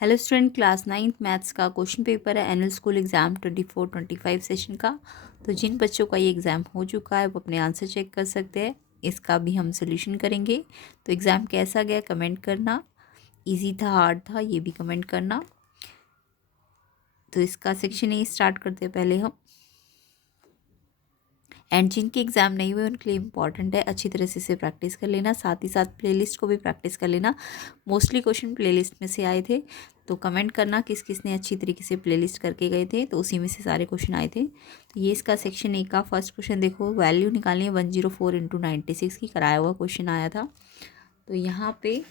Hello student, class 9th maths का question paper है annual school exam 24-25 session का। तो जिन बच्चों का ये एग्ज़ाम हो चुका है वो अपने आंसर चेक कर सकते हैं। इसका भी हम सोल्यूशन करेंगे। तो एग्ज़ाम कैसा गया कमेंट करना, इजी था हार्ड था ये भी कमेंट करना। तो इसका सेक्शन ए स्टार्ट करते हैं पहले हम। एंड जिनके एग्ज़ाम नहीं हुए उनके लिए इम्पॉर्टेंट है अच्छी तरह से इसे प्रैक्टिस कर लेना, साथ ही साथ प्लेलिस्ट को भी प्रैक्टिस कर लेना। मोस्टली क्वेश्चन प्लेलिस्ट में से आए थे, तो कमेंट करना किस किस ने अच्छी तरीके से प्लेलिस्ट करके गए थे, तो उसी में से सारे क्वेश्चन आए थे। तो ये इसका सेक्शन ए का फर्स्ट क्वेश्चन देखो, वैल्यू निकालनी है 104 × 96 की, कराया हुआ क्वेश्चन आया था। तो यहाँ पे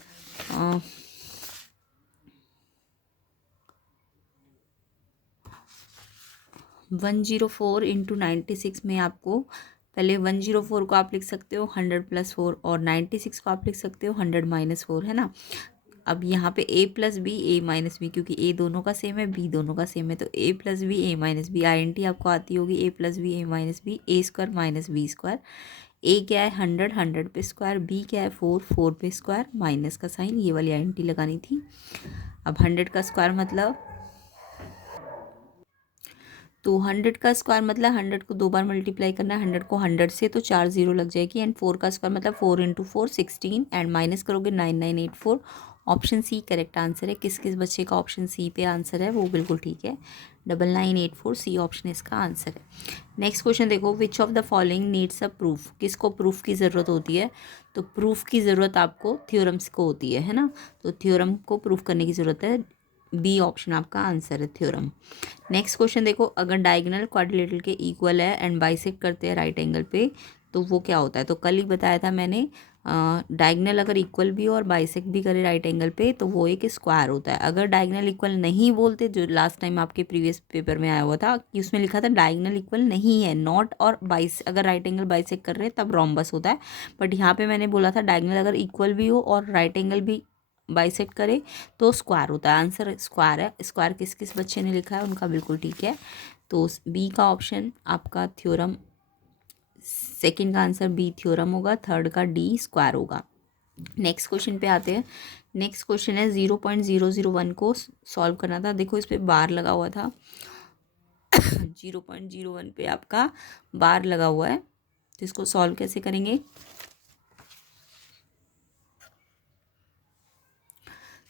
104 × 96 में आपको पहले 104 को आप लिख सकते हो 100 + 4 और 96 को आप लिख सकते हो 100 - 4, है ना। अब यहाँ पे a + b a - b, क्योंकि a दोनों का सेम है b दोनों का सेम है, तो a + b a - b INT आपको आती होगी। a + b a - b a² - b²। a क्या है 100 पे स्क्वायर, b क्या है 4 पे स्क्वायर, माइनस का साइन, ये वाली INT लगानी थी। अब 100 का स्क्वायर मतलब, तो 100 का स्क्वायर मतलब 100 को 2 बार मल्टीप्लाई करना है, 100 को 100 से तो 4 0 लग जाएगी। एंड 4 का स्क्वायर मतलब 4 × 4 16, एंड माइनस करोगे 9984। ऑप्शन सी करेक्ट आंसर है। किस किस बच्चे का ऑप्शन सी पे आंसर है वो बिल्कुल ठीक है, 9984 सी ऑप्शन इसका आंसर है। नेक्स्ट क्वेश्चन देखो, which of the following needs a proof. किसको प्रूफ की ज़रूरत होती है, तो प्रूफ की ज़रूरत आपको थ्योरम्स को होती है ना। तो थ्योरम को प्रूफ करने की ज़रूरत है, बी ऑप्शन आपका आंसर है थ्योरम। नेक्स्ट क्वेश्चन देखो, अगर डायगोनल क्वाड्रिलेटरल के इक्वल है एंड बाइसेक्ट करते हैं राइट एंगल पे, तो वो क्या होता है। तो कल ही बताया था मैंने, डायगोनल अगर इक्वल भी हो और बाइसेक्ट भी करे राइट एंगल पे तो वो एक स्क्वायर होता है। अगर डायगोनल इक्वल नहीं बोलते, जो लास्ट टाइम आपके प्रीवियस पेपर में आया हुआ था कि उसमें लिखा था डायगोनल इक्वल नहीं है, नॉट और बाइस, अगर राइट एंगल बाइसेक्ट कर रहे हैं तब रोम्बस होता है। बट यहाँ पे मैंने बोला था डायगोनल अगर इक्वल भी हो और राइट एंगल भी बाइसेक्ट करे तो स्क्वायर होता है। आंसर स्क्वायर है। स्क्वायर किस किस बच्चे ने लिखा है उनका बिल्कुल ठीक है। तो बी का ऑप्शन आपका थ्योरम, सेकंड का आंसर बी थ्योरम होगा, थर्ड का डी स्क्वायर होगा। नेक्स्ट क्वेश्चन पे आते हैं। नेक्स्ट क्वेश्चन है 0.001 को सॉल्व करना था। देखो इस पे बार लगा हुआ था 0.01 पे आपका बार लगा हुआ है, तो इसको सॉल्व कैसे करेंगे।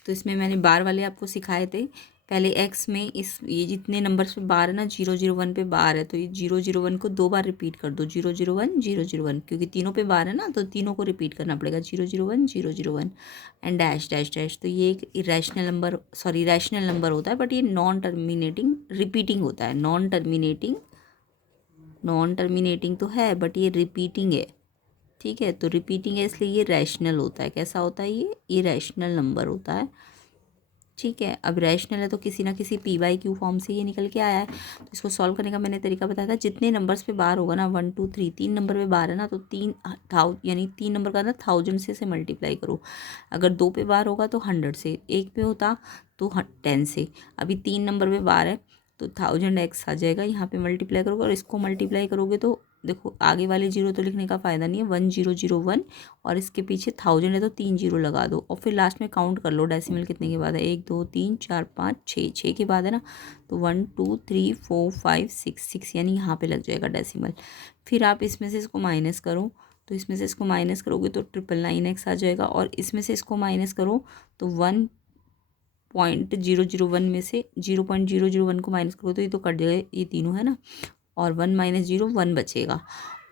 तो इसमें मैंने बार वाले आपको सिखाए थे। पहले एक्स में इस ये जितने नंबर्स पे बार है ना, 001 पे बार है, तो ये 001 को 2 बार रिपीट कर दो, 001 001, क्योंकि तीनों पे बार है ना तो तीनों को रिपीट करना पड़ेगा, 001 001 एंड डैश डैश डैश। तो ये एक irrational number, sorry rational number होता है, बट ये नॉन टर्मिनेटिंग रिपीटिंग होता है। नॉन टर्मिनेटिंग तो है बट ये रिपीटिंग है, ठीक है। तो रिपीटिंग है इसलिए ये रैशनल होता है। कैसा होता है ये रैशनल नंबर होता है, ठीक है। अब रैशनल है तो किसी ना किसी p/q फॉर्म से ये निकल के आया है। तो इसको सॉल्व करने का मैंने तरीका बताया था। जितने नंबर्स पे बार होगा ना, 1 2 3, 3 नंबर पे बार है ना, तो 3 यानी 3 नंबर का ना 1000 से इसे मल्टीप्लाई करो। अगर 2 पे बार होगा तो 100 से, 1 पे होता तो 10 से। अभी 3 नंबर पे बार है तो 1000x आ जाएगा, यहाँ पे मल्टीप्लाई करोगे और इसको मल्टीप्लाई करोगे तो देखो आगे वाले जीरो तो लिखने का फ़ायदा नहीं है, 1001 और इसके पीछे 1000 है तो 3 जीरो लगा दो और फिर लास्ट में काउंट कर लो डेसिमल कितने के बाद है, 1 2 3 4 5 6, 6 के बाद है ना, तो 1 2 3 4 5 6, 6 यानी यहाँ पे लग जाएगा डेसिमल। फिर आप इसमें से इसको माइनस करो, तो इसमें से इसको माइनस करोगे तो 999x आ जाएगा, और इसमें से इसको माइनस करो तो 1.001 में से 0.001 को माइनस करो तो ये तो कट जाएगा, ये तीनों है ना, और 1 - 0 1 बचेगा।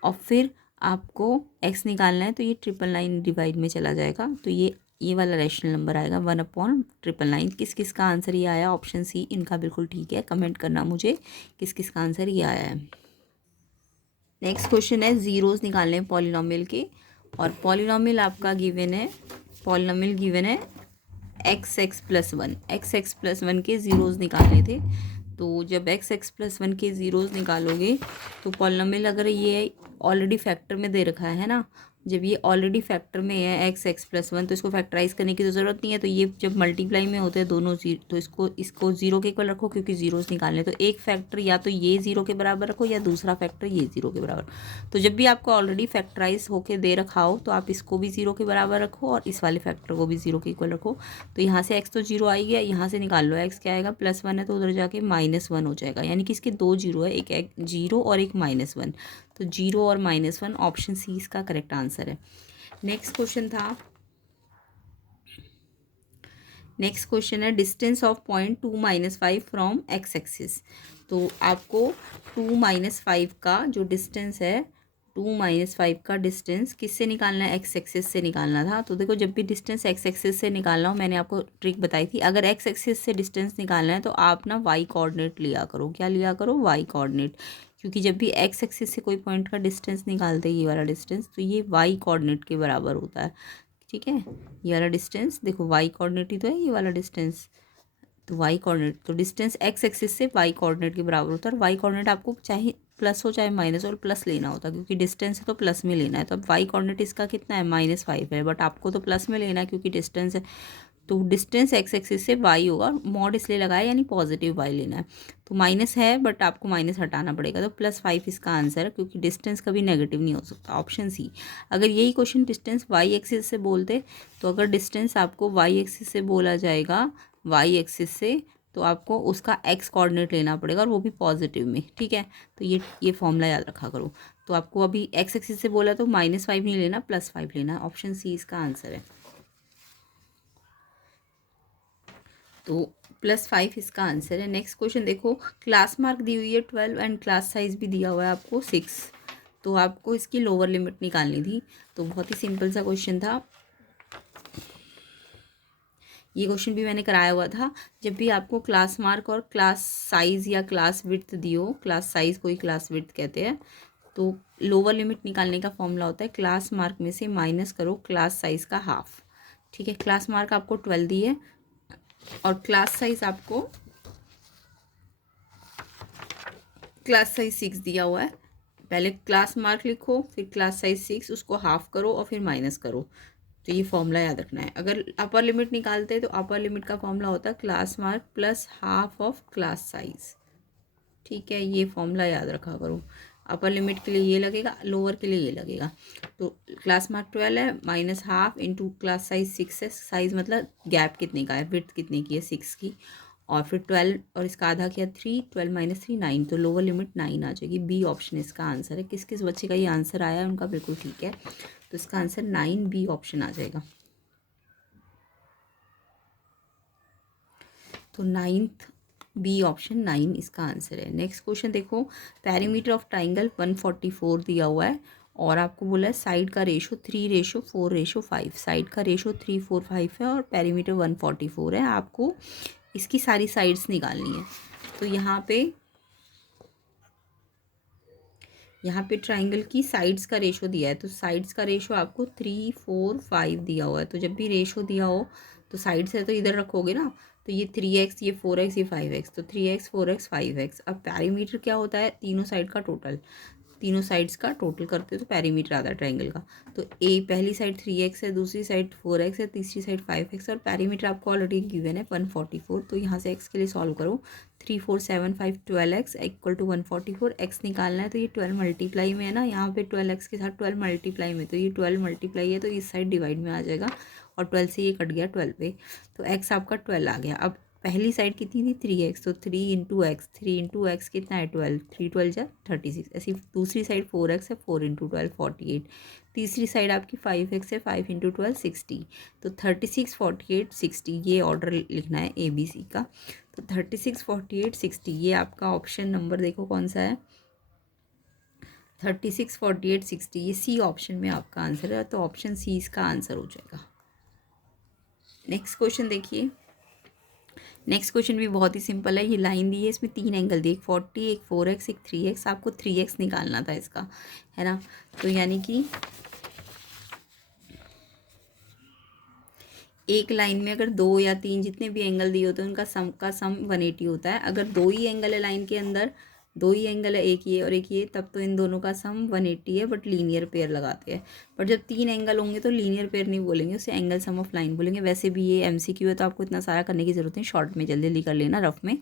और फिर आपको x निकालना है तो ये 999 डिवाइड में चला जाएगा, तो ये वाला रैशनल नंबर आएगा 1/999। किस किस का आंसर ये आया, ऑप्शन सी इनका बिल्कुल ठीक है। कमेंट करना मुझे किस किस का आंसर ये आया है। नेक्स्ट क्वेश्चन है, ज़ीरोज़ निकालने हैं पॉलिनॉमियल के, और पॉलिनॉमियल आपका गिवन है, पॉलिनॉमियल गिवन है x(x+1) के ज़ीरोज़ निकालने थे। तो जब x(x+1) के ज़ीरोज़ निकालोगे तो पॉलिनॉमियल अगर ये ऑलरेडी फैक्टर में दे रखा है ना, जब ये ऑलरेडी फैक्टर में है एक्स एक्स प्लस वन, तो इसको फैक्टराइज करने की तो ज़रूरत नहीं है। तो ये जब मल्टीप्लाई में होते हैं दोनों जीरो, तो इसको ज़ीरो के इक्वल रखो क्योंकि जीरोस निकालने। तो एक फैक्टर या तो ये ज़ीरो के बराबर रखो या दूसरा फैक्टर ये ज़ीरो के बराबर। तो जब भी आपको ऑलरेडी फैक्टराइज होके दे रखा हो तो आप इसको भी ज़ीरो के बराबर रखो और इस वाले फैक्टर को भी ज़ीरो के इक्वल रखो। तो यहाँ से एक्स तो जीरो आ ही गया, यहाँ से निकाल लो एक्स क्या आएगा, प्लस वन है तो उधर जाके माइनस वन हो जाएगा। यानी कि इसके दो जीरो है, एक जीरो और एक माइनस वन। तो जीरो और माइनस वन, ऑप्शन सी इसका करेक्ट आंसर है। नेक्स्ट क्वेश्चन है distance of point 2-5 from x axis. तो आपको 2-5 का जो डिस्टेंस है, 2-5 का डिस्टेंस किससे निकालना है, एक्स एक्सिस से निकालना था। तो देखो, जब भी डिस्टेंस एक्स एक्सिस से निकालना हो, मैंने आपको ट्रिक बताई थी, अगर एक्स एक्सिस से डिस्टेंस निकालना है तो आप ना वाई कोऑर्डिनेट लिया करो। क्या लिया करो, वाई कोऑर्डिनेट। क्योंकि जब भी एक्स एक्सिस से कोई पॉइंट का डिस्टेंस निकालते हैं, ये वाला डिस्टेंस, तो ये वाई कोऑर्डिनेट के बराबर होता है। ठीक है, ये वाला डिस्टेंस देखो वाई कोऑर्डिनेट ही तो है ये वाला डिस्टेंस। तो वाई कोऑर्डिनेट, तो डिस्टेंस एक्स एक्सिस से वाई कोऑर्डिनेट के बराबर होता है। और वाई कोऑर्डिनेट आपको चाहे प्लस हो चाहे माइनस, और प्लस लेना होता है क्योंकि डिस्टेंस है तो प्लस में लेना है। तो अब वाई कोऑर्डिनेट इसका कितना है, -5 है, बट आपको तो प्लस में लेना है क्योंकि डिस्टेंस है। तो डिस्टेंस एक्स एक्सिस से वाई होगा, मॉड इसलिए लगाया यानी पॉजिटिव वाई लेना है। तो माइनस है बट आपको माइनस हटाना पड़ेगा, तो +5 इसका आंसर है क्योंकि डिस्टेंस कभी नेगेटिव नहीं हो सकता, ऑप्शन सी। अगर यही क्वेश्चन डिस्टेंस वाई एक्सिस से बोलते, तो अगर डिस्टेंस आपको वाई एक्सिस से बोला जाएगा, वाई एक्सिस से, तो आपको उसका एक्स कोऑर्डिनेट लेना पड़ेगा और वो भी पॉजिटिव में। ठीक है, तो ये फॉर्मूला याद रखा करो। तो आपको अभी एक्स एक्सिस से बोला तो -5 नहीं लेना, +5 लेना, ऑप्शन सी इसका आंसर है। तो +5 इसका आंसर है। नेक्स्ट क्वेश्चन देखो, क्लास मार्क दी हुई है 12 एंड क्लास साइज भी दिया हुआ है आपको 6। तो आपको इसकी लोअर लिमिट निकालनी थी। तो बहुत ही सिंपल सा क्वेश्चन था, ये क्वेश्चन भी मैंने कराया हुआ था। जब भी आपको क्लास मार्क और क्लास साइज़ या क्लास विड्थ दियो, क्लास साइज़ कोई क्लास विड्थ कहते हैं, तो लोअर लिमिट निकालने का फॉर्मूला होता है क्लास मार्क में से माइनस करो क्लास साइज़ का हाफ। ठीक है, क्लास मार्क आपको 12 दी है और क्लास साइज़ आपको क्लास साइज 6 दिया हुआ है। पहले क्लास मार्क लिखो, फिर क्लास साइज 6, उसको हाफ करो और फिर माइनस करो। तो ये फॉर्मूला याद रखना है। अगर अपर लिमिट निकालते हैं तो अपर लिमिट का फॉर्मूला होता है class mark plus half of class size. ठीक है, ये फॉर्मूला याद रखा करो। अपर लिमिट के लिए ये लगेगा, लोअर के लिए ये लगेगा। तो क्लास मार्क 12 है, minus half into class size 6 है। साइज मतलब गैप कितने का है, विड्थ कितने की है, 6 की, और फिर 12 और इसका आधा किया 3, 12 - 3 9, तो लोअर लिमिट 9 आ जाएगी। बी ऑप्शन इसका आंसर है। किस किस बच्चे का ये आंसर आया है उनका बिल्कुल ठीक है। तो इसका आंसर 9 बी ऑप्शन आ जाएगा। तो 9th बी ऑप्शन 9 इसका आंसर है। नेक्स्ट क्वेश्चन देखो, पेरीमीटर ऑफ ट्राइंगल 144 दिया हुआ है और आपको बोला है साइड का रेशो 3:4:5। साइड का रेशो 3, 4, 5 है और पेरीमीटर 144 है। आपको इसकी सारी साइड्स निकालनी है। तो यहाँ पे ट्राइंगल की साइड्स का रेशो दिया है, तो साइड्स का रेशो आपको 3, 4, 5 दिया हुआ है। तो जब भी रेशो दिया हो तो साइड्स है तो इधर रखोगे ना, तो ये 3x, ये 4x, ये 5x, तो 3x, 4x, 5x। अब पेरीमीटर क्या होता है, तीनों साइड का टोटल, तीनों साइड्स का टोटल करते हो तो पेरीमीटर आता है ट्राइंगल का। तो पहली साइड 3x है, दूसरी साइड 4x है, तीसरी साइड 5x, और पेरीमीटर आपको ऑलरेडी गिवन है 144। तो यहाँ से x के लिए सॉल्व करो, 3, 4, 7, 5, 12x इक्वल टू 144। x निकालना है तो ये 12 मल्टीप्लाई में है ना, यहाँ पे 12x के साथ 12 मल्टीप्लाई में, तो ये 12 मल्टीप्लाई है तो इस साइड डिवाइड में आ जाएगा और 12 से ये कट गया 12 पे, तो x आपका 12 आ गया। अब पहली साइड कितनी थी 3x, तो 3 × x कितना है 12, 3 12 जा 36। ऐसी दूसरी साइड 4x है, 4 × 12 48। तीसरी साइड आपकी 5x है, 5 × 12 60। तो 36 48 60 ये ऑर्डर लिखना है ABC का। तो 36 48 60 ये आपका ऑप्शन नंबर देखो कौन सा है, 36 48 60, ये सी ऑप्शन में आपका आंसर है। तो ऑप्शन सी इसका आंसर हो जाएगा। नेक्स्ट क्वेश्चन देखिए, नेक्स्ट क्वेश्चन भी बहुत ही सिंपल है। ये लाइन दी है, इसमें 3 एंगल दिए, एक 40, एक 4x, एक 3x। आपको 3x निकालना था इसका, है ना। तो यानी कि एक लाइन में अगर 2 या 3 जितने भी एंगल दिए होते हैं उनका सम 180 होता है। अगर 2 ही एंगल है लाइन के अंदर दो ही एंगल है, एक ये और एक ये, तब तो इन दोनों का सम 180 है, बट लीनियर पेयर लगाते हैं। बट जब तीन एंगल होंगे तो लीनियर पेयर नहीं बोलेंगे, उसे एंगल सम ऑफ लाइन बोलेंगे। वैसे भी ये MCQ है तो आपको इतना सारा करने की ज़रूरत नहीं, शॉर्ट में जल्दी जल्दी कर लेना, रफ में।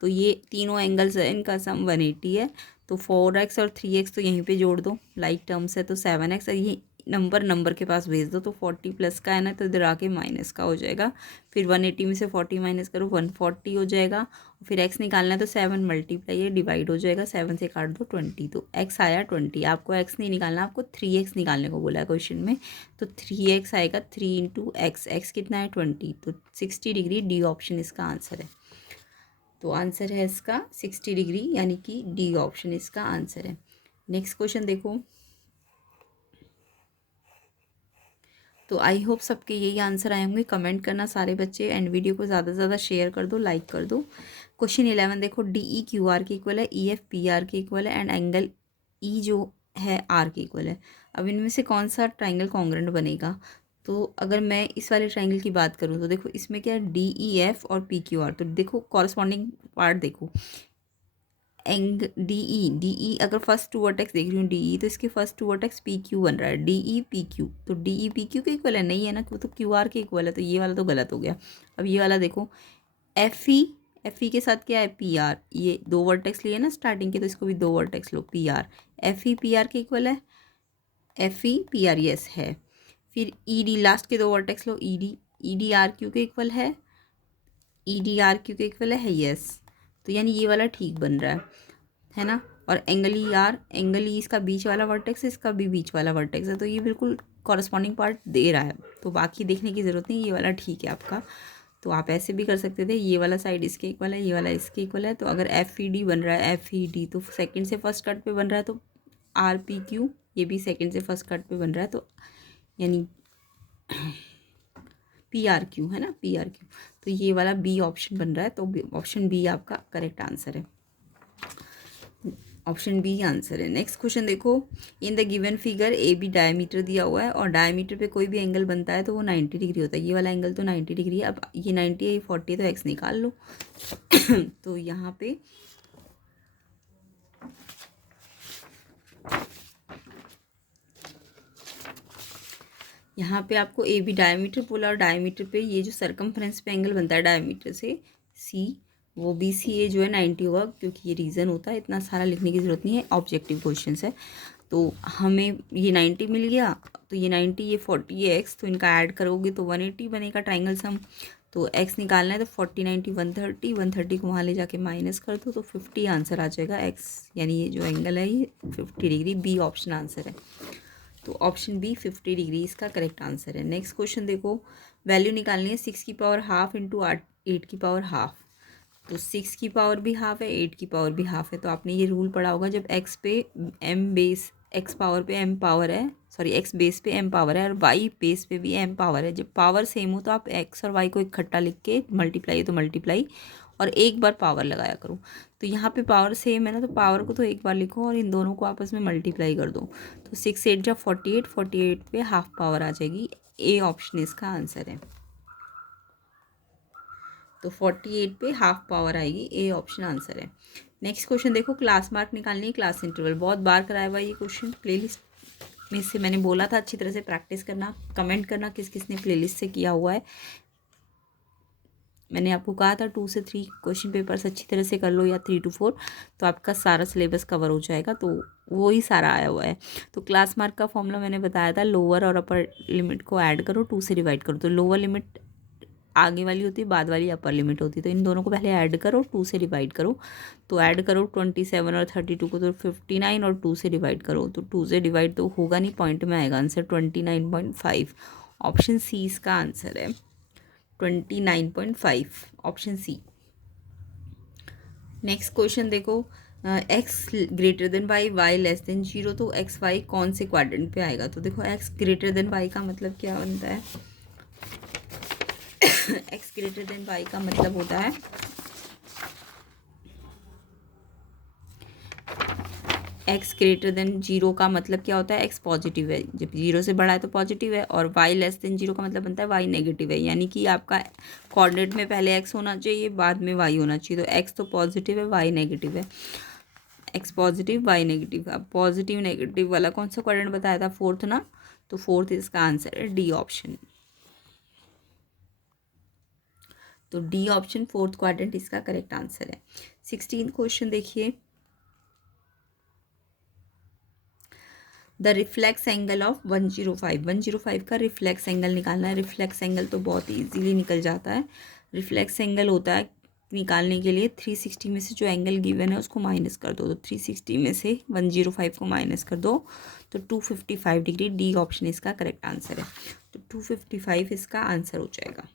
तो ये तीनों एंगल्स है, इनका सम 180 है। तो 4x और 3x तो यहीं पे जोड़ दो, लाइक टर्म्स है, तो 7x, और ये नंबर के पास भेज दो, तो 40 प्लस का है ना, तो इधर आके माइनस का हो जाएगा। फिर 180 में से 40 माइनस करो, 140 हो जाएगा। फिर x निकालना है तो 7 मल्टीप्लाई है, डिवाइड हो जाएगा, 7 से काट दो 20, तो x आया 20। आपको x नहीं निकालना, आपको 3x निकालने को बोला है क्वेश्चन में। तो 3x आएगा, 3 इंटू x कितना है 20, तो 60 डिग्री, डी ऑप्शन इसका आंसर है। तो आंसर है इसका 60 डिग्री, यानी कि डी ऑप्शन इसका आंसर है। नेक्स्ट क्वेश्चन देखो। तो आई होप सबके यही आंसर आए होंगे। कमेंट करना सारे बच्चे, एंड वीडियो को ज़्यादा से ज़्यादा शेयर कर दो, लाइक कर दो। क्वेश्चन 11 देखो, DE QR के इक्वल है, EF PR के इक्वल है, एंड एंगल E जो है R के इक्वल है। अब इनमें से कौन सा ट्राइंगल कॉन्ग्रुएंट बनेगा? तो अगर मैं इस वाले ट्राइंगल की बात करूँ तो देखो, इसमें क्या है, DEF और PQR। तो देखो कॉरस्पॉन्डिंग पार्ट देखो, DE अगर फर्स्ट टू वर्टेक्स देख रही हूँ DE, तो इसके फर्स्ट टू वर्टेक्स PQ बन रहा है, DE PQ। तो DE PQ के इक्वल है, नहीं है ना, वो तो QR के इक्वल है, तो ये वाला तो गलत हो गया। अब ये वाला देखो, FE के साथ क्या है, PR। ये दो वर्टेक्स लिए ना स्टार्टिंग के, तो इसको भी दो वर्टेक्स लो, PR। FE PR के इक्वल है, FE PR यस है। फिर ED लास्ट के दो वर्टेक्स लो, ED RQ के इक्वल है, ED RQ के इक्वल है यस। तो यानी ये वाला ठीक बन रहा है ना। और एंगल ई इसका बीच वाला वर्टेक्स है, इसका भी बीच वाला वर्टेक्स है, तो ये बिल्कुल कॉरस्पॉन्डिंग पार्ट दे रहा है, तो बाकी देखने की ज़रूरत नहीं, ये वाला ठीक है आपका। तो आप ऐसे भी कर सकते थे, ये वाला साइड इसके इक्वल है, ये वाला इसके इक्वल है। तो अगर FED बन रहा है, FED तो सेकंड से फर्स्ट कट पे बन रहा है, तो RPQ ये भी सेकंड से फर्स्ट कट पे बन रहा है, तो यानी PRQ है ना, PRQ। तो ये वाला B ऑप्शन बन रहा है, तो ऑप्शन B आपका करेक्ट आंसर है, ऑप्शन बी आंसर है। नेक्स्ट क्वेश्चन देखो, in the given figure AB diameter दिया हुआ है, और डायमीटर पे कोई भी एंगल बनता है तो वो 90 डिग्री होता है। ये वाला एंगल तो 90 डिग्री है। अब ये 90 है, ये 40 है, तो x निकाल लो। तो यहाँ पे आपको AB डायमीटर बोला, और डायमीटर पे ये जो सरकमफ्रेंस पे एंगल बनता है डायमीटर से C, वो BCA जो है 90 होगा, क्योंकि ये रीज़न होता है, इतना सारा लिखने की ज़रूरत नहीं है, ऑब्जेक्टिव क्वेश्चन है। तो हमें ये 90 मिल गया, तो ये 90, ये 40 है x, तो इनका ऐड करोगे तो 180 बनेगा ट्राइंगल सम। तो x निकालना है, तो 40 90 130, 130 को वहाँ ले जाके माइनस कर दो, तो 50 आंसर आ जाएगा x, यानी ये जो एंगल है ये 50 डिग्री, B ऑप्शन आंसर है। तो ऑप्शन B 50 डिग्री इसका करेक्ट आंसर है। नेक्स्ट क्वेश्चन देखो, वैल्यू निकालनी है 6 की पावर हाफ इंटू 8 की पावर हाफ। तो 6 की पावर भी हाफ है, 8 की पावर भी हाफ है। तो आपने ये रूल पढ़ा होगा, जब x पे m बेस, x पावर पे m पावर है, सॉरी x बेस पे m पावर है, और y बेस पे भी m पावर है। जब पावर सेम हो तो आप x और y को इकट्ठा लिख के मल्टीप्लाई तो मल्टीप्लाई, और एक बार पावर लगाया करो। तो यहाँ पे पावर सेम है ना, तो पावर को तो एक बार लिखो और इन दोनों को आपस में मल्टीप्लाई कर दो। तो 6 8 जब 48, 48 पे हाफ पावर आ जाएगी, A ऑप्शन इसका आंसर है। तो 48 पे हाफ पावर आएगी, A ऑप्शन आंसर है। नेक्स्ट क्वेश्चन देखो, क्लास मार्क निकालनी है, क्लास इंटरवल। बहुत बार कराया हुआ ये क्वेश्चन, प्लेलिस्ट में से मैंने बोला था अच्छी तरह से प्रैक्टिस करना। कमेंट करना किस किस ने प्लेलिस्ट से किया हुआ है। मैंने आपको कहा था 2 से 3 क्वेश्चन पेपर्स अच्छी तरह से कर लो, या 3 to 4, तो आपका सारा सिलेबस कवर हो जाएगा। तो वो ही सारा आया हुआ है। तो क्लास मार्क का फॉर्मूला मैंने बताया था, लोअर और अपर लिमिट को ऐड करो, 2 से डिवाइड करो। तो लोअर लिमिट आगे वाली होती है, बाद वाली अपर लिमिट होती है। तो इन दोनों को पहले ऐड करो, 2 से डिवाइड करो। तो ऐड करो 27 और 32 को, तो 59, और 2 से डिवाइड करो, तो 2 से डिवाइड तो होगा नहीं, पॉइंट में आएगा आंसर 29.5। ऑप्शन सी इसका आंसर है, 29.5, ऑप्शन सी। नेक्स्ट क्वेश्चन देखो, x greater than y, y less than 0, तो एक्स वाई कौन से क्वाड्रेंट पे आएगा? तो देखो x ग्रेटर देन वाई का मतलब क्या बनता है? x ग्रेटर देन वाई का मतलब होता है, x ग्रेटर देन 0 का मतलब क्या होता है? x पॉजिटिव है, जब 0 से बड़ा है तो पॉजिटिव है। और y लेस देन 0 का मतलब बनता है y नेगेटिव है, यानी कि आपका कोऑर्डिनेट में पहले x होना चाहिए, बाद में y होना चाहिए। तो x तो पॉजिटिव है, y नेगेटिव है। X positive y negative. अब पॉजिटिव नेगेटिव वाला कौन सा क्वाड्रेंट बताया था, फोर्थ ना, तो फोर्थ इसका आंसर है डी ऑप्शन। तो डी ऑप्शन फोर्थ क्वाड्रेंट इसका करेक्ट आंसर है। 16 क्वेश्चन देखिए, द रिफ्लेक्स एंगल ऑफ 105, 105 का रिफ्लेक्स एंगल निकालना है। रिफ्लेक्स एंगल तो बहुत ईजीली निकल जाता है। रिफ्लेक्स एंगल होता है निकालने के लिए 360 में से जो एंगल गिवन है उसको माइनस कर दो, तो 360 में से 105 को माइनस कर दो तो 255 डिग्री। डी ऑप्शन इसका करेक्ट आंसर है। तो 255 इसका आंसर हो जाएगा।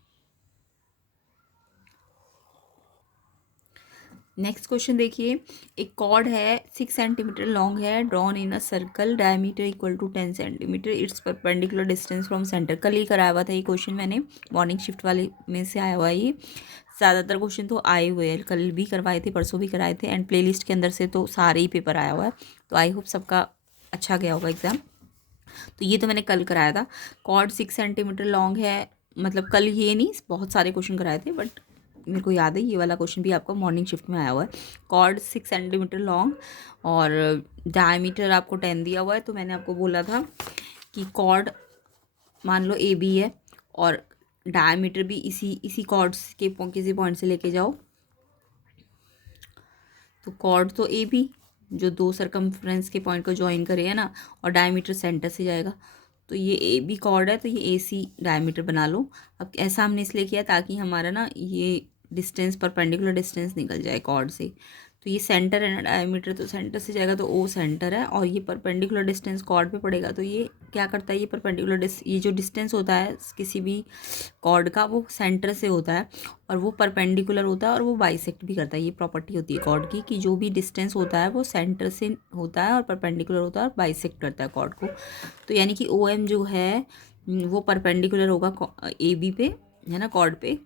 नेक्स्ट क्वेश्चन देखिए, एक कॉर्ड है 6 सेंटीमीटर लॉन्ग है, drawn in a circle, diameter equal to 10 centimetre, its perpendicular distance from centre. कल ही कराया हुआ था ये क्वेश्चन मैंने, मॉर्निंग शिफ्ट वाले में से आया हुआ है ये। ज़्यादातर क्वेश्चन तो आए हुए हैं, कल भी करवाए थे, परसों भी कराए थे, एंड प्लेलिस्ट के अंदर से तो सारे ही पेपर आया हुआ है। तो आई होप सबका अच्छा गया होगा एग्ज़ाम। तो ये तो मैंने कल कराया था। कॉर्ड 6 सेंटीमीटर लॉन्ग है, मतलब कल ये नहीं, बहुत सारे क्वेश्चन कराए थे, बट मेरे को याद है ये वाला क्वेश्चन भी आपका मॉर्निंग शिफ्ट में आया हुआ है। कॉर्ड 6 सेंटीमीटर लॉन्ग और डायमीटर आपको 10 दिया हुआ है। तो मैंने आपको बोला था कि कॉर्ड मान लो ए बी है और डायमीटर भी इसी कॉर्ड्स के किसी पॉइंट से लेके जाओ, तो कॉर्ड तो ए बी जो दो सरकमफ्रेंस के पॉइंट को ज्वाइन करे है ना, और डायमीटर सेंटर से जाएगा, तो ये ए बी कॉर्ड है, तो ये ए सी डायमीटर बना लो। अब ऐसा हमने इसलिए किया ताकि हमारा ना ये डिस्टेंस परपेंडिकुलर डिस्टेंस निकल जाए कॉर्ड से। तो ये सेंटर है ना डायमीटर, तो सेंटर से जाएगा तो ओ सेंटर है, और ये परपेंडिकुलर डिस्टेंस कॉर्ड पे पड़ेगा। तो ये क्या करता है, ये परपेंडिकुलर ये जो डिस्टेंस होता है किसी भी कॉर्ड का वो सेंटर से होता है और वो परपेंडिकुलर होता है और वो बाइसेक्ट भी करता है। ये प्रॉपर्टी होती है कॉर्ड की कि जो भी डिस्टेंस होता है वो सेंटर से होता है और परपेंडिकुलर होता है और बाइसेक्ट करता है कॉर्ड को। तो यानी कि ओ एम जो है वो परपेंडिकुलर होगा ए बी पे, है ना, कॉर्ड पे,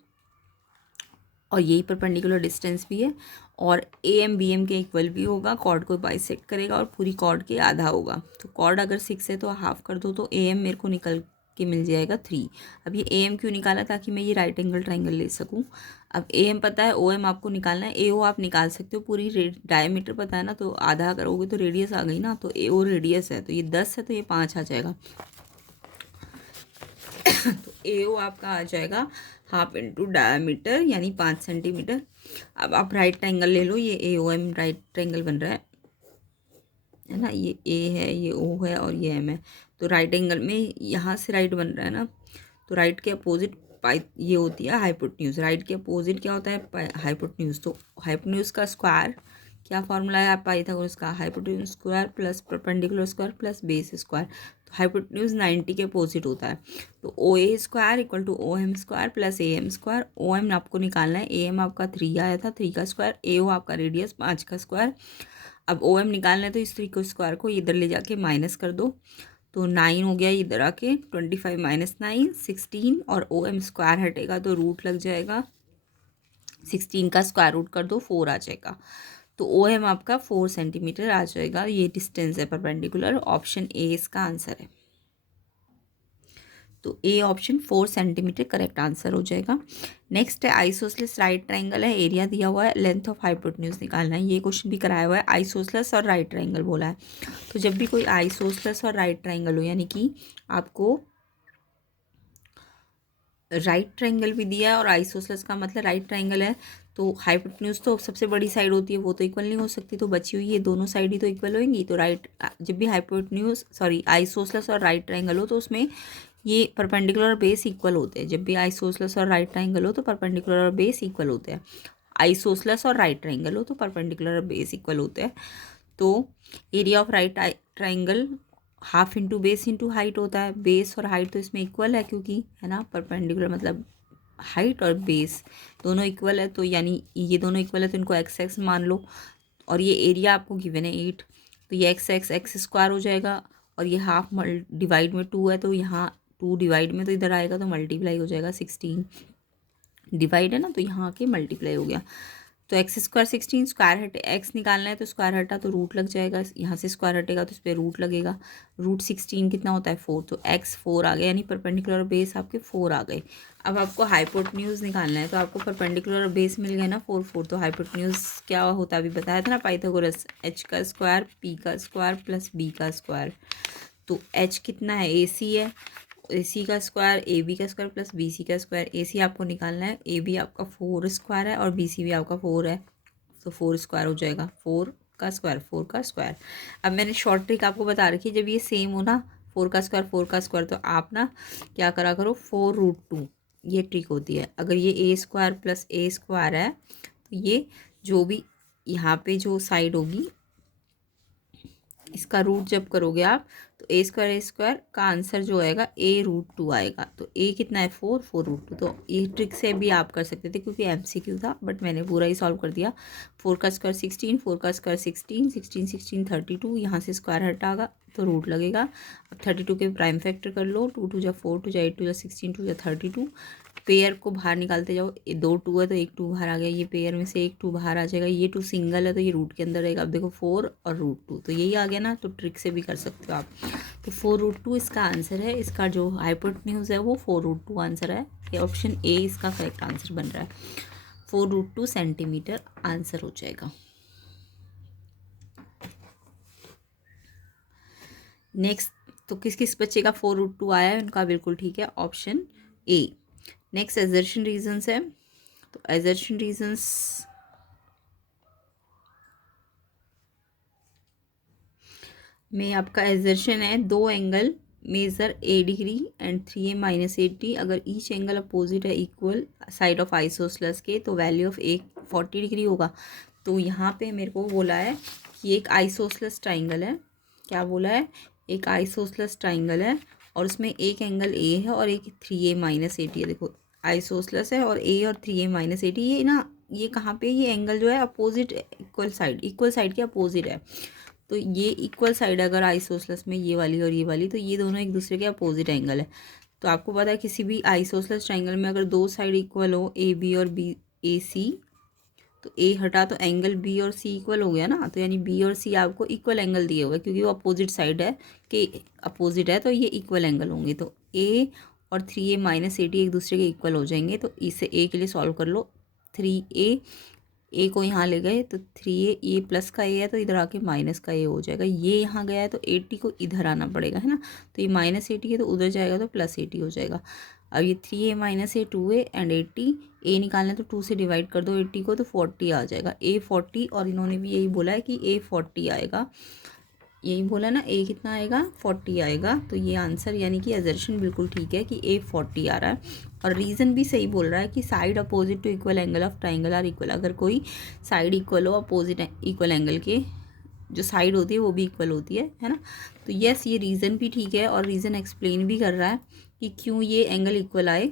और यही परपेंडिकुलर डिस्टेंस भी है, और ए एम बी एम के इक्वल भी होगा, कॉर्ड को बाइसेक्ट करेगा और पूरी कॉर्ड के आधा होगा। तो कॉर्ड अगर 6 है तो हाफ कर दो, तो ए एम मेरे को निकल के मिल जाएगा 3। अब ये ए एम क्यों निकाला, ताकि मैं ये राइट एंगल ट्राइंगल ले सकूँ। अब ए एम पता है, ओ एम आपको निकालना है, ए ओ आप निकाल सकते हो, पूरी डायमीटर पता है ना, तो आधा करोगे तो रेडियस आ गई ना, तो ए ओ रेडियस है, तो ये 10 है तो ये 5 आ जाएगा। तो ए ओ आपका आ जाएगा हाफ इंटू डायमीटर यानी 5 सेंटीमीटर। अब आप राइट ट्रायंगल ले लो, ये ए ओ एम राइट ट्रायंगल बन रहा है ना, ये ए है, ये ओ है और ये एम है। तो राइट एंगल में यहाँ से राइट बन रहा है ना, तो राइट के अपोजिट पाई ये होती है हाइपोटेन्यूज। राइट के अपोजिट क्या होता है, हाइपोटेन्यूज। तो हाइपोटेन्यूज का स्क्वायर क्या फॉर्मूला है, आप पाइथागोरस का, hypotenuse square plus perpendicular square plus base square. तो हाइपोटेन्यूज 90 के अपोजिट होता है। तो O A square equal to O M square plus A M square. O M आपको निकालना है, ए एम आपका 3 आया था, 3 का स्क्वायर, ए ओ आपका रेडियस 5 का स्क्वायर। अब ओ एम निकालना है तो इस 3 को स्क्वायर को इधर ले जाके माइनस कर दो, तो 9 हो गया इधर आके, 25 माइनस 9 16, और ओ एम स्क्वायर हटेगा तो रूट लग जाएगा, 16 का स्क्वायर रूट कर दो 4 आ जाएगा। तो ओ एम आपका 4 सेंटीमीटर आ जाएगा, ये डिस्टेंस है परपेंडिकुलर। ऑप्शन ए इसका आंसर है। तो A option 4 centimetre correct answer हो जाएगा। नेक्स्ट है आइसोसलेस राइट ट्रायंगल है, एरिया दिया हुआ है, लेंथ ऑफ हाइपोटेन्यूज निकालना है। ये क्वेश्चन भी कराया हुआ है, आइसोसलेस और राइट ट्रायंगल बोला है। तो जब भी कोई आइसोसलेस और राइट ट्रायंगल हो, यानी कि आपको राइट ट्रायंगल भी दिया है और आइसोसलेस का मतलब राइट ट्रायंगल है, तो हाइपोटेन्यूज तो सबसे बड़ी साइड होती है, वो तो इक्वल नहीं हो सकती, तो बची हुई ये दोनों साइड ही तो इक्वल होंगी। तो राइट जब भी हाइपोटेन्यूज आइसोसलेस और राइट ट्रायंगल हो तो उसमें ये परपेंडिकुलर और बेस इक्वल होते हैं। जब भी आइसोसलेस और राइट ट्रायंगल हो तो परपेंडिकुलर और बेस इक्वल होते हैं। आइसोसलेस और राइट ट्रायंगल हो तो परपेंडिकुलर और बेस इक्वल होते हैं। तो area of right triangle half into base into height होता है। बेस और हाइट तो इसमें इक्वल है, क्योंकि है ना परपेंडिकुलर मतलब हाइट और बेस दोनों इक्वल है, तो यानी ये दोनों इक्वल है तो इनको एक्स एक्स मान लो। और ये एरिया आपको गिवन है 8, तो ये एक्स एक्स एक्स स्क्वायर हो जाएगा, और ये हाफ डिवाइड में 2 है, तो यहाँ 2 डिवाइड में तो इधर आएगा तो मल्टीप्लाई हो जाएगा, 16 डिवाइड है ना, तो यहाँ आके मल्टीप्लाई हो गया। तो एक्स स्क्वायर 16 स्क्वायर हटे एक्स निकालना है तो स्क्वायर हटा तो रूट लग जाएगा, यहाँ से स्क्वायर हटेगा तो इस पर रूट लगेगा। रूट 16 कितना होता है 4, तो एक्स 4 आ गया, यानी परपेंडिकुलर बेस आपके 4 आ गए। अब आपको हाइपोटेन्यूज निकालना है तो आपको परपेंडिकुलर बेस मिल गया ना 4 4, तो हाइपोटेन्यूज क्या होता है अभी बताया था ना पाइथागोरस, एच का स्क्वायर पी का स्क्वायर प्लस बी का स्क्वायर। तो एच कितना है ए सी है, ए सी का स्क्वायर ए बी का स्क्वायर प्लस बी सी का स्क्वायर। ए सी आपको निकालना है, ए बी आपका 4 स्क्वायर है और बी सी भी आपका 4 है, तो 4 स्क्वायर हो जाएगा, 4 का स्क्वायर 4 का स्क्वायर। अब मैंने शॉर्ट ट्रिक आपको बता रखी है, जब ये सेम हो ना 4 का स्क्वायर 4 का स्क्वायर, तो आप ना क्या करा करो 4√2, ये ट्रिक होती है। अगर ये ए स्क्वायर प्लस ए स्क्वायर है तो ये जो भी यहाँ पे जो साइड होगी इसका रूट जब करोगे आप तो ए स्क्वायर का आंसर जो आएगा a√2 आएगा। तो a कितना है 4 4√2। तो ये ट्रिक से भी आप कर सकते थे क्योंकि MCQ था, बट मैंने पूरा ही सॉल्व कर दिया। 4 का स्क्वायर 16, 4 का स्क्वायर 16, 16 16 32, यहाँ से स्क्वायर हटागा तो रूट लगेगा। अब 32 के प्राइम फैक्टर कर लो, 2 2 जा 4, 2 जा 8, 2 जा 16, 2 जा 32। पेयर को बाहर निकालते जाओ, ये 2 2 है तो एक 2 बाहर आ गया, ये पेयर में से एक 2 बाहर आ जाएगा, ये 2 सिंगल है तो ये रूट के अंदर रहेगा। अब देखो 4 और √2, तो यही आ गया ना, तो ट्रिक से भी कर सकते हो आप। तो 4√2 इसका आंसर है, इसका जो हाइपोटेन्यूज है वो 4√2 आंसर है। ये ऑप्शन ए इसका करेक्ट आंसर बन रहा है, 4√2 सेंटीमीटर आंसर हो जाएगा। नेक्स्ट, तो किस किस बच्चे का 4√2 आया है उनका बिल्कुल ठीक है, option A. Next assertion reasons है, तो एजर्शन रीजंस में आपका एजर्शन है 2 angle measure a degree and 3a minus 80, अगर ईच एंगल अपोजिट है इक्वल साइड ऑफ आइसोसलस के तो वैल्यू ऑफ ए 40 डिग्री होगा। तो यहाँ पे मेरे को बोला है कि एक आइसोसलस ट्राइंगल है, क्या बोला है, एक आइसोसलस ट्राइंगल है और उसमें एक एंगल ए है और एक 3a माइनस 80 है। देखो आइसोसलस है और ए और 3a माइनस 80, ये ना ये कहाँ पे, ये एंगल जो है अपोजिट इक्वल साइड के अपोजिट है। तो ये इक्वल साइड अगर आइसोसलस में ये वाली और ये वाली, तो ये दोनों एक दूसरे के अपोजिट एंगल है। तो आपको पता है किसी भी आइसोसलस ट्राइंगल में अगर दो साइड इक्वल हो ए बी और बी ए सी, तो ए हटा तो एंगल बी और सी इक्वल हो गया ना, तो यानी बी और सी आपको इक्वल एंगल दिए हुए क्योंकि वो अपोजिट साइड है कि अपोजिट है, तो ये इक्वल एंगल होंगे। तो ए और 3a माइनस 80 एक दूसरे के इक्वल हो जाएंगे। तो इसे ए के लिए सॉल्व कर लो, 3a ए को यहाँ ले गए तो 3a, ये प्लस का ए है तो इधर आके माइनस का ए हो जाएगा, ये यहाँ गया है तो 80 को इधर आना पड़ेगा, है ना। तो ये माइनस 80 है तो उधर जाएगा तो प्लस 80 हो जाएगा। अब ये 3a minus A 2a and 80, ए निकालना है तो 2 से डिवाइड कर दो 80 को तो 40 आ जाएगा, a 40। और इन्होंने भी यही बोला है कि a 40 आएगा, यही बोला ना, ए कितना आएगा 40 आएगा। तो ये आंसर यानी कि एजर्शन बिल्कुल ठीक है कि ए 40 आ रहा है। और रीज़न भी सही बोल रहा है कि side opposite to equal angle of triangle are equal, अगर कोई साइड इक्वल हो अपोजिट इक्वल एंगल के जो साइड होती है वो भी इक्वल होती है ना। तो यस, ये रीज़न भी ठीक है और रीज़न एक्सप्लेन भी कर रहा है कि क्यों ये एंगल इक्वल आए,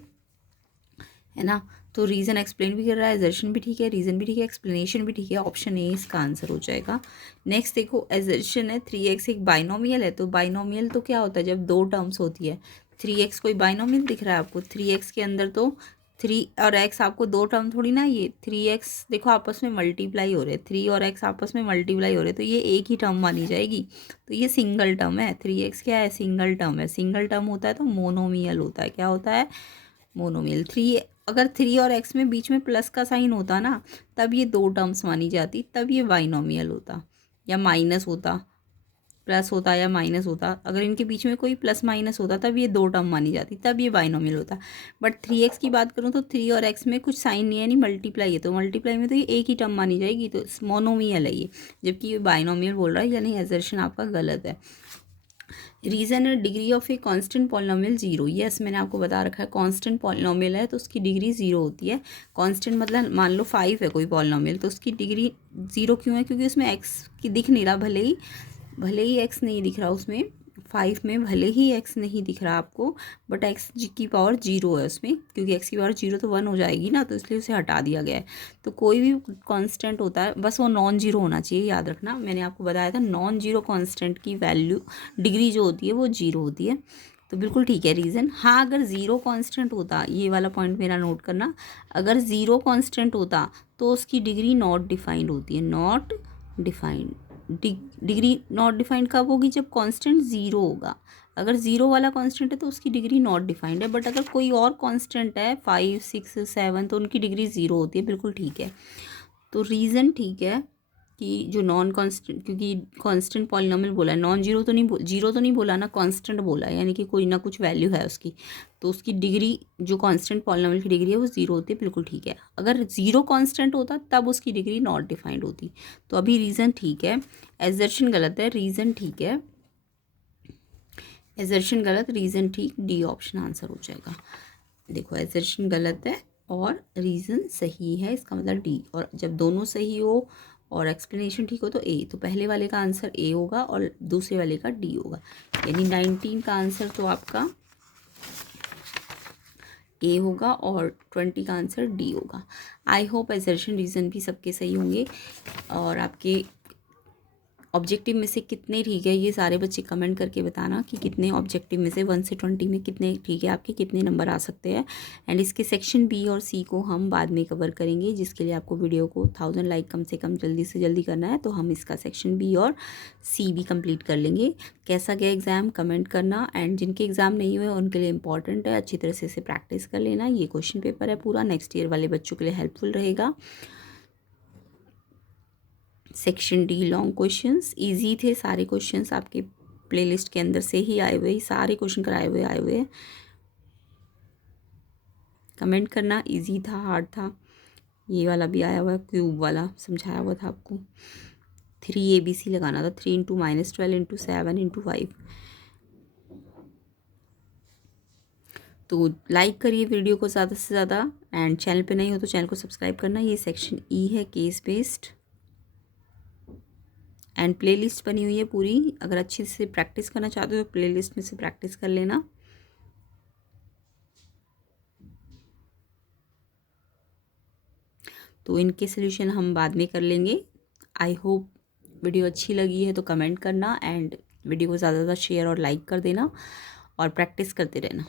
है ना। तो रीज़न एक्सप्लेन भी कर रहा है, एजर्शन भी ठीक है, रीज़न भी ठीक है, एक्सप्लेनेशन भी ठीक है, ऑप्शन ए इसका आंसर हो जाएगा। नेक्स्ट देखो, एजर्शन है 3x एक बाइनोमियल है, तो बाइनोमियल तो क्या होता है जब दो टर्म्स होती है। 3x कोई बाइनोमियल दिख रहा है आपको, 3x के अंदर तो 3 और x आपको दो टर्म थोड़ी ना, ये 3x देखो आपस में मल्टीप्लाई हो रहे हैं, 3 और x आपस में मल्टीप्लाई हो रहे हैं, तो ये एक ही टर्म मानी जाएगी। तो ये सिंगल टर्म है, 3x क्या है, सिंगल टर्म है। सिंगल टर्म होता है तो मोनोमियल होता है, क्या होता है, मोनोमियल। 3 अगर 3 और x में बीच में प्लस का साइन होता ना, तब ये दो टर्म्स मानी जाती, तब ये बाइनोमियल होता, या माइनस होता, प्लस होता या माइनस होता, अगर इनके बीच में कोई प्लस माइनस होता तब ये दो टर्म मानी जाती, तब ये बाइनोमियल होता। बट 3x की बात करूँ तो 3 और x में कुछ साइन नहीं है, नहीं मल्टीप्लाई है, तो मल्टीप्लाई में तो ये एक ही टर्म मानी जाएगी, तो मोनोमियल है ये, जबकि ये बाइनोमियल बोल रहा है, यानी एजर्शन आपका गलत है। रीज़न है degree of a constant polynomial 0, yes मैंने आपको बता रखा है कांस्टेंट पॉलिनोमियल है तो उसकी डिग्री 0 होती है। कांस्टेंट मतलब मान लो 5 है कोई पॉलिनोमियल, तो उसकी डिग्री 0 क्यों है, क्योंकि उसमें x की दिख नहीं रहा, भले ही x नहीं दिख रहा उसमें, 5 में भले ही x नहीं दिख रहा आपको, बट x की पावर 0 है उसमें, क्योंकि x की पावर 0 तो 1 हो जाएगी ना, तो इसलिए उसे हटा दिया गया है। तो कोई भी कांस्टेंट होता है बस वो नॉन जीरो होना चाहिए, याद रखना, मैंने आपको बताया था नॉन जीरो कांस्टेंट की वैल्यू डिग्री जो होती है वो 0 होती है। तो तो बिल्कुल ठीक है रीज़न। हाँ, अगर ज़ीरो कांस्टेंट होता, ये वाला पॉइंट मेरा नोट करना, अगर ज़ीरो कांस्टेंट होता तो उसकी डिग्री नॉट डिफाइंड होती है, not defined. Degree not defined कब होगी? जब कांस्टेंट ज़ीरो होगा। अगर ज़ीरो वाला कांस्टेंट है तो उसकी डिग्री नॉट डिफाइंड है, बट अगर कोई और कांस्टेंट है 5, 6, 7 तो उनकी डिग्री ज़ीरो होती है। बिल्कुल ठीक है। तो रीज़न ठीक है कि जो नॉन कांस्टेंट, क्योंकि कांस्टेंट पॉलिनोमियल बोला है, नॉन जीरो तो नहीं, जीरो तो नहीं बोला ना, कांस्टेंट बोला है, यानी कि कोई ना कुछ वैल्यू है उसकी, तो उसकी डिग्री, जो कांस्टेंट पॉलिनोमियल की डिग्री है वो ज़ीरो होती है। बिल्कुल ठीक है। अगर ज़ीरो कांस्टेंट होता तब उसकी डिग्री नॉट डिफाइंड होती। तो अभी रीज़न ठीक है, एजर्शन गलत है, रीज़न ठीक है, एजर्शन गलत, रीज़न ठीक, डी ऑप्शन आंसर हो जाएगा। देखो एजर्शन गलत है और रीज़न सही है, इसका मतलब डी। और जब दोनों सही हो और एक्सप्लेनेशन ठीक हो तो ए, तो पहले वाले का आंसर ए होगा और दूसरे वाले का डी होगा। यानी 19 का आंसर तो आपका ए होगा और 20 का आंसर डी होगा। आई होप एजर्शन रीज़न भी सबके सही होंगे। और आपके ऑब्जेक्टिव में से कितने ठीक है, ये सारे बच्चे कमेंट करके बताना कि कितने ऑब्जेक्टिव में से 1 से 20 में कितने ठीक है, आपके कितने नंबर आ सकते हैं। एंड इसके सेक्शन बी और सी को हम बाद में कवर करेंगे, जिसके लिए आपको वीडियो को 1000 लाइक कम से कम जल्दी से जल्दी करना है। तो हम इसका सेक्शन बी और सी भी कंप्लीट कर लेंगे। कैसा गया एग्ज़ाम कमेंट करना। एंड जिनके एग्ज़ाम नहीं हुए उनके लिए इंपॉर्टेंट है, अच्छी तरह से इसे प्रैक्टिस कर लेना। ये क्वेश्चन पेपर है पूरा, नेक्स्ट ईयर वाले बच्चों के लिए हेल्पफुल रहेगा। Section D long questions easy थे, सारे क्वेश्चंस आपके प्लेलिस्ट के अंदर से ही आए हुए, सारे क्वेश्चन कराए हुए आए हुए हैं। कमेंट करना इजी था, हार्ड था। ये वाला भी आया हुआ है, क्यूब वाला समझाया हुआ था आपको। 3 ABC लगाना था, 3 × -12 × 7 × 5। तो लाइक करिए वीडियो को ज़्यादा से ज़्यादा। एंड चैनल पे नहीं हो तो चैनल को सब्सक्राइब करना। ये सेक्शन ई है, केस बेस्ड। एंड प्लेलिस्ट बनी हुई है पूरी, अगर अच्छे से प्रैक्टिस करना चाहते हो तो प्लेलिस्ट में से प्रैक्टिस कर लेना। तो इनके सॉल्यूशन हम बाद में कर लेंगे। आई होप वीडियो अच्छी लगी है तो कमेंट करना, एंड वीडियो को ज़्यादा से ज़्यादा शेयर और लाइक कर देना और प्रैक्टिस करते रहना।